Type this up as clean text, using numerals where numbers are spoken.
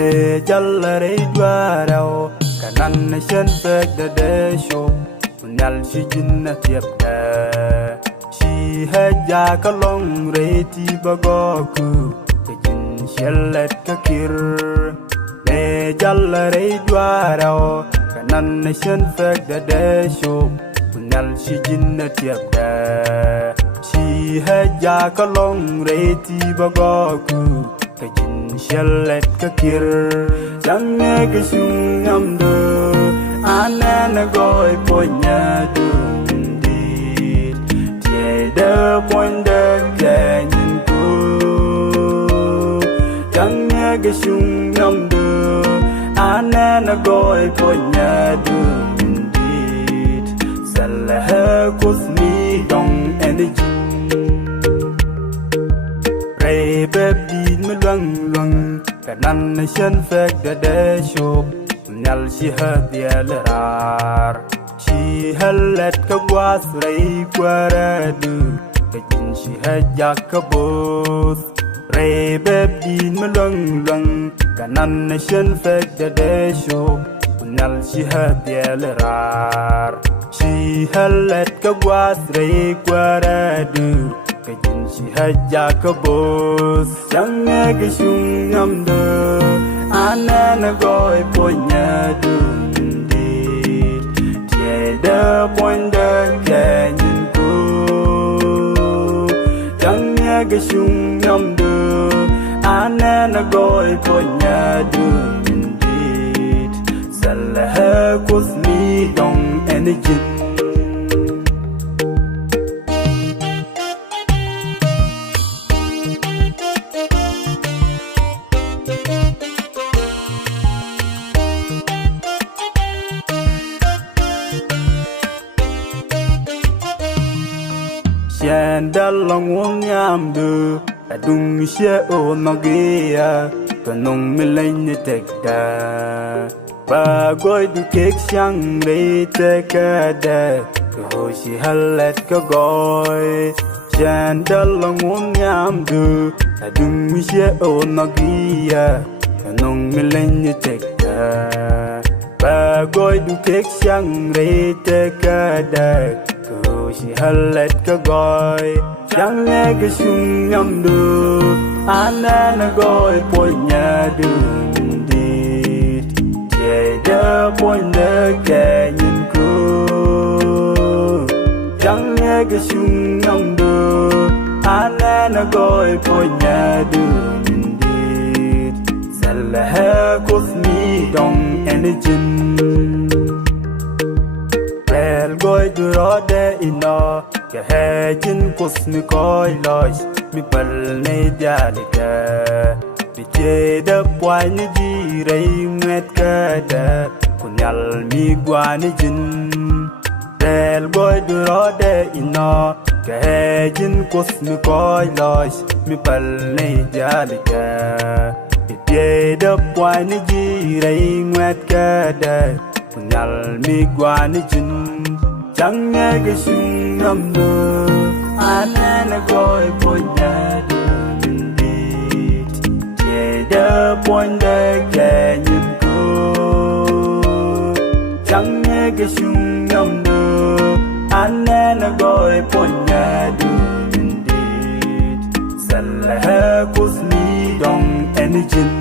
me jallare dwaro kanan shen fek de shop nyal shi jinna tiapda shi haja kalong reti bagoku kejin shellet kakir me jallare dwaro kanan shen fek de shop nyal shi jinna tiapda shi haja kalong reti bagoku kejin shellet kakir jange gesung amdo anana goy ponya dundi tiada poinda ganyin ku jange gesung amdo anana goy ponya dundi salah kusmi dong energy baby me luang luang kanan shen fek de shop nyal shi hadia lerar shi halet ka was rei kwaradu kajin shi hajak ka bos rei baby me luang luang kanan shen fek de shop nyal shi hadia lerar shi halet ka was rei kwaradu kajin shi hajak ka bos jange gesung amdo anana goy ponya dundi tiada poinda ganyin ku jange gesung amdo anana goy ponya dundi salah kusmi dong energy dalang wong yamdu adung she o nagia kanong milay tekda ba goy du kek syang re tekada ko shi halet ka goy shan dalang wong yamdu adung she o nagia kanong milay tekda ba goy du kek syang re tekada shi halet ka goy jange gesung amdu anana goy ponya dundi tiada poinda ganyin ku jange gesung amdu anana goy ponya dundi salah kusmi dong energy goy du rode ino ke hejin kusmi koy loy mi pal ne dialika bi cheda pwani jirei met kada kunyal mi gwani jin del goy du rode ino ke hejin kusmi koy loy mi pal ne dialika bi cheda pwani jirei met kada kunyal mi gwani jin jange gesung amdo anana goy ponya dundi tiada poinda ganyin ku jange gesung amdo anana goy ponya dundi salah kusmi dong energy